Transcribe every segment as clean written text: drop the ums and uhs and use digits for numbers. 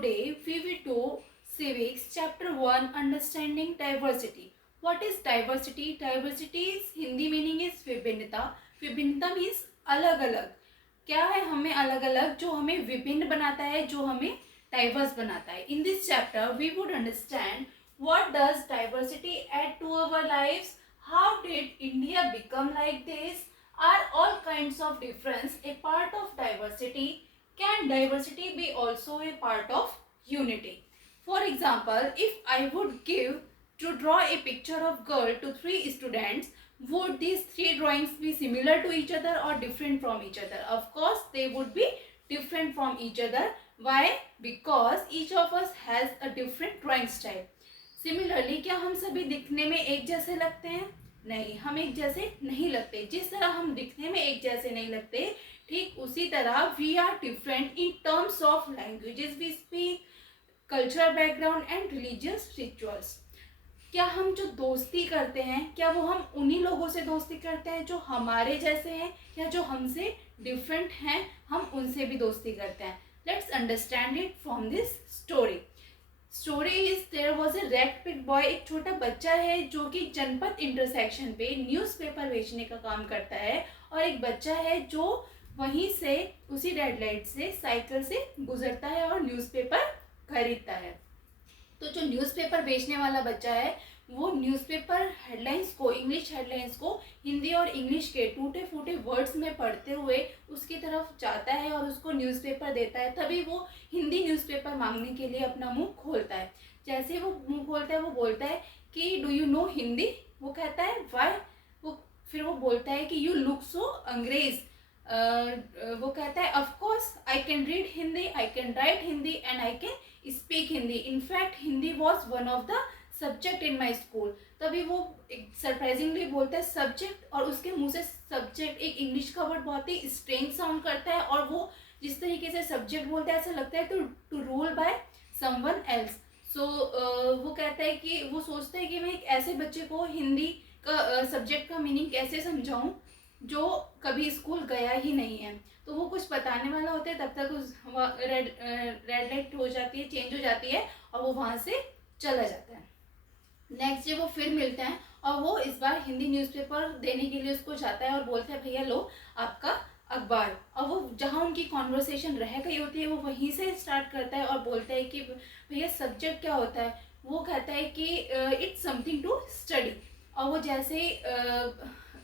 Today we will do Civics Chapter 1 Understanding Diversity. What is diversity? Diversity is Hindi meaning is विभिन्नता. विभिन्नता means अलग अलग. क्या है हमें अलग अलग जो हमें विभिन्न बनाता है, जो हमें डाइवर्स बनाता है. In this chapter we would understand what does diversity add to our lives, how did India become like this, are all kinds of difference a part of diversity, can diversity be also a part of unity. For example, if I would give to draw a picture of girl to 3 students, would these 3 drawings be similar to each other or different from each other? Of course they would be different from each other. Why? Because each of us has a different drawing style. Similarly, क्या हम सभी दिखने में एक जैसे लगते हैं? नहीं, हम एक जैसे नहीं लगते. जिस तरह हम दिखने में एक जैसे नहीं लगते, ठीक उसी तरह we are different in terms of languages we speak, cultural background and religious rituals. क्या हम जो दोस्ती करते हैं, क्या वो हम उन्हीं लोगों से दोस्ती करते हैं जो हमारे जैसे हैं, या जो हमसे डिफरेंट हैं हम उनसे भी दोस्ती करते हैं? Let's understand it from this story. Story is there was a red pig boy. एक छोटा बच्चा है जो कि जनपद इंटरसेक्शन पे न्यूज़पेपर बेचने का काम करता है, और एक बच्चा है जो वहीं से उसी रेड लाइट से साइकिल से गुजरता है और न्यूज़पेपर खरीदता है. तो जो न्यूज़पेपर बेचने वाला बच्चा है वो न्यूज़पेपर हेडलाइंस को, इंग्लिश हेडलाइंस को हिंदी और इंग्लिश के टूटे फूटे वर्ड्स में पढ़ते हुए उसकी तरफ जाता है और उसको न्यूज़पेपर देता है. तभी वो हिंदी न्यूज़पेपर मांगने के लिए अपना मुंह खोलता है. जैसे वो मुंह खोलता है वो बोलता है कि डू यू नो हिंदी. वो कहता है वाई. फिर वो बोलता है कि यू लुक सो अंग्रेज. वो कहता है of course I can read Hindi, I can write Hindi and I can speak Hindi. In fact Hindi was one of the subject in my school. तभी वो सरप्राइजिंगली बोलता है सब्जेक्ट, और उसके मुंह से सब्जेक्ट एक इंग्लिश का वर्ड बहुत ही स्ट्रेंज साउंड करता है, और वो जिस तरीके से सब्जेक्ट बोलता है ऐसा लगता है to rule by someone else. So वो कहता है कि वो सोचता है कि मैं एक ऐसे बच्चे को हिंदी का सब्जेक्ट का मीनिंग कैसे समझाऊं जो कभी स्कूल गया ही नहीं है. तो वो कुछ बताने वाला होता है, तब तक उस रेड लाइट हो जाती है, चेंज हो जाती है, और वो वहाँ से चला जाता है. नेक्स्ट डे वो फिर मिलते हैं और वो इस बार हिंदी न्यूज़पेपर देने के लिए उसको जाता है और बोलता है भैया लो आपका अखबार. और वो जहाँ उनकी कॉन्वर्सेशन रह गई होती है वो वहीं से स्टार्ट करता है और बोलता है कि भैया सब्जेक्ट क्या होता है. वो कहता है कि इट्स समथिंग टू स्टडी. और वो जैसे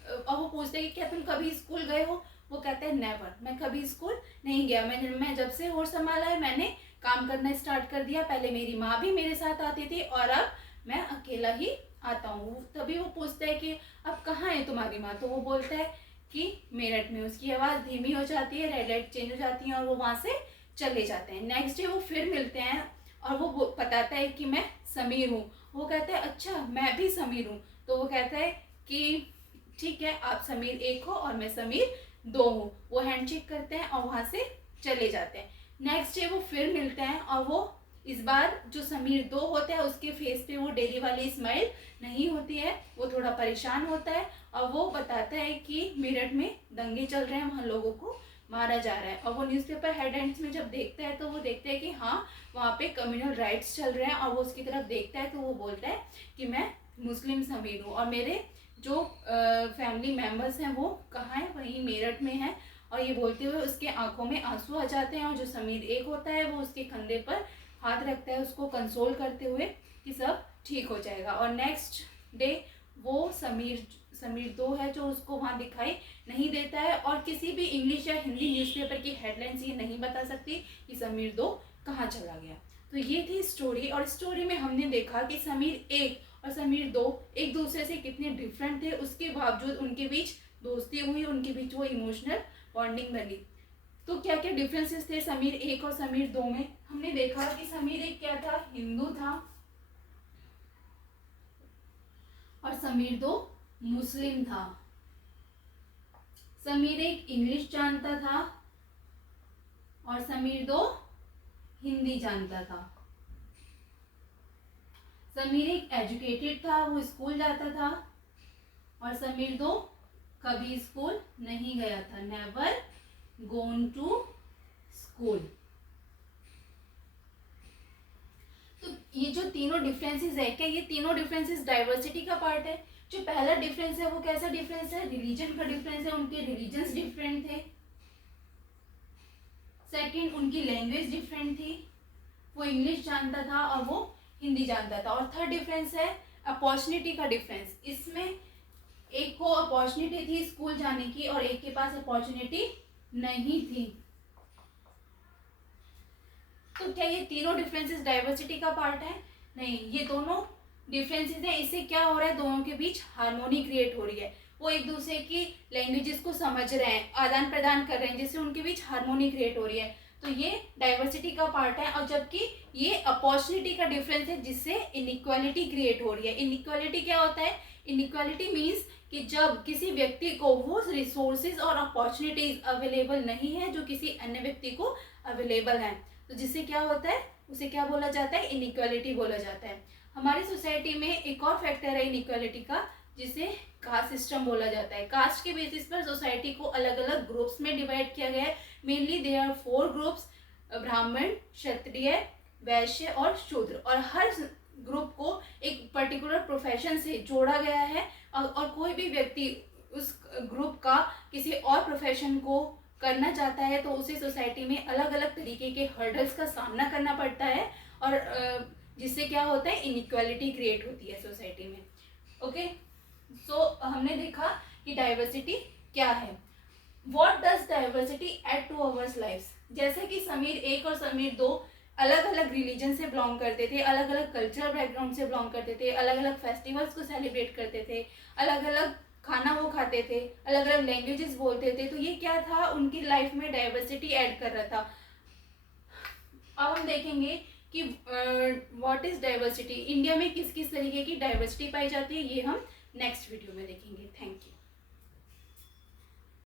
और वो पूछते हैं कि क्या तुम कभी स्कूल गए हो. वो कहता है नेवर, मैं कभी स्कूल नहीं गया. मैं जब से होश संभाला है मैंने काम करना स्टार्ट कर दिया. पहले मेरी माँ भी मेरे साथ आती थी और अब मैं अकेला ही आता हूँ. तभी वो पूछता है कि अब कहाँ है तुम्हारी माँ. तो वो बोलता है कि मेरठ में. उसकी आवाज़ धीमी हो जाती है, रेड लाइट चेंज हो जाती है और वो वहाँ से चले जाते हैं. नेक्स्ट डे वो फिर मिलते हैं और वो बताता है कि मैं समीर हूँ. वो कहता है अच्छा मैं भी समीर हूँ. तो वो कहता है कि ठीक है आप समीर 1 हो और मैं समीर 2 हूँ. वो हैंडशेक करते हैं और वहाँ से चले जाते हैं. नेक्स्ट डे वो फिर मिलते हैं और वो इस बार जो समीर 2 होता है उसके फेस पे वो डेली वाली स्माइल नहीं होती है. वो थोड़ा परेशान होता है और वो बताता है कि मेरठ में दंगे चल रहे हैं, वहाँ लोगों को मारा जा रहा है. और वो न्यूज़पेपर हेडलाइंस में जब देखता है तो वो देखता है कि हाँ वहाँ पे कम्युनल राइट्स चल रहे हैं. और वो उसकी तरफ देखता है तो वो बोलता है कि मैं मुस्लिम समीर हूँ और मेरे जो फैमिली मेम्बर्स हैं वो कहाँ हैं, वहीं मेरठ में हैं. और ये बोलते हुए उसके आंखों में आंसू आ जाते हैं और जो समीर 1 होता है वो उसके कंधे पर हाथ रखता है उसको कंसोल करते हुए कि सब ठीक हो जाएगा. और नेक्स्ट डे वो समीर 2 है जो उसको वहाँ दिखाई नहीं देता है और किसी भी इंग्लिश या हिंदी न्यूज़पेपर की हेडलाइंस ये नहीं बता सकती कि समीर 2 कहाँ चला गया. तो ये थी स्टोरी. और स्टोरी में हमने देखा कि समीर 1 और समीर 2 एक दूसरे से कितने डिफरेंट थे, उसके बावजूद उनके बीच दोस्ती हुई, उनके बीच वो इमोशनल बॉन्डिंग बनी. तो क्या क्या डिफरेंसेस थे समीर 1 और समीर 2 में. हमने देखा कि समीर 1 क्या था, हिंदू था, और समीर 2 मुस्लिम था. समीर 1 इंग्लिश जानता था और समीर 2 हिंदी जानता था. समीर 1 एजुकेटेड था, वो स्कूल जाता था, और समीर 2 कभी स्कूल नहीं गया था, नेवर gone to school. ये जो तीनों डिफरेंसेस है, क्या ये तीनों डिफरेंसेस डाइवर्सिटी का पार्ट है? जो पहला डिफरेंस है वो कैसा डिफरेंस है? रिलीजन का डिफरेंस है, उनके रिलीजन्स डिफरेंट थे। सेकंड, उनकी लैंग्वेज डिफरेंट थी, वो इंग्लिश जानता था और वो हिंदी जानता था। और थर्ड डिफरेंस है अपॉर्चुनिटी का डिफरेंस। इसमें एक को अपॉर्चुनिटी थी स्कूल जाने की और एक के पास अपॉर्चुनिटी नहीं थी। तो क्या ये तीनों डिफरेंसेस डाइवर्सिटी का पार्ट है? नहीं, ये दोनों डिफरेंसेस हैं। इससे क्या हो रहा है? दोनों के बीच हार्मोनी क्रिएट हो रही है, वो एक दूसरे की लैंग्वेजेस को समझ रहे हैं, आदान प्रदान कर रहे हैं, जिससे उनके बीच हार्मोनी क्रिएट हो रही है। तो ये डाइवर्सिटी का पार्ट है। और जबकि ये अपॉर्चुनिटी का डिफरेंस है, जिससे इनइक्वालिटी क्रिएट हो रही है। इनइक्वालिटी क्या होता है? इनइक्वालिटी मीन्स कि जब किसी व्यक्ति को वो रिसोर्सेज और अपॉर्चुनिटीज अवेलेबल नहीं है जो किसी अन्य व्यक्ति को अवेलेबल है, तो जिससे क्या होता है? उसे क्या बोला जाता है? इनइक्वालिटी बोला जाता है। हमारी सोसाइटी में एक और फैक्टर है इनइक्वालिटी का, जिसे कास्ट सिस्टम बोला जाता है। कास्ट के बेसिस पर सोसाइटी को अलग अलग ग्रुप्स में डिवाइड किया गया है। मेनली देयर आर 4 ग्रुप्स: ब्राह्मण, क्षत्रिय, वैश्य और शूद्र। और हर ग्रुप को एक पर्टिकुलर प्रोफेशन से जोड़ा गया है। और कोई भी व्यक्ति उस ग्रुप का किसी और प्रोफेशन को करना चाहता है तो उसे सोसाइटी में अलग अलग तरीके के हर्डल्स का सामना करना पड़ता है, और जिससे क्या होता है? इनइक्वालिटी क्रिएट होती है सोसाइटी में। ओके, सो हमने देखा कि डाइवर्सिटी क्या है। What does diversity add to ours lifes? जैसे कि समीर 1 और समीर 2 अलग अलग रिलीजन से बिलोंग करते थे, अलग अलग कल्चरल बैकग्राउंड से बिलोंग करते थे, अलग अलग फेस्टिवल्स को सेलिब्रेट करते थे, अलग अलग खाना वो खाते थे, अलग अलग लैंग्वेजेस बोलते थे। तो ये क्या था? उनकी लाइफ में डाइवर्सिटी ऐड कर रहा था। अब हम देखेंगे कि व्हाट इज डाइवर्सिटी। इंडिया में किस किस तरीके की डाइवर्सिटी पाई जाती है, ये हम नेक्स्ट वीडियो में देखेंगे। Thank you.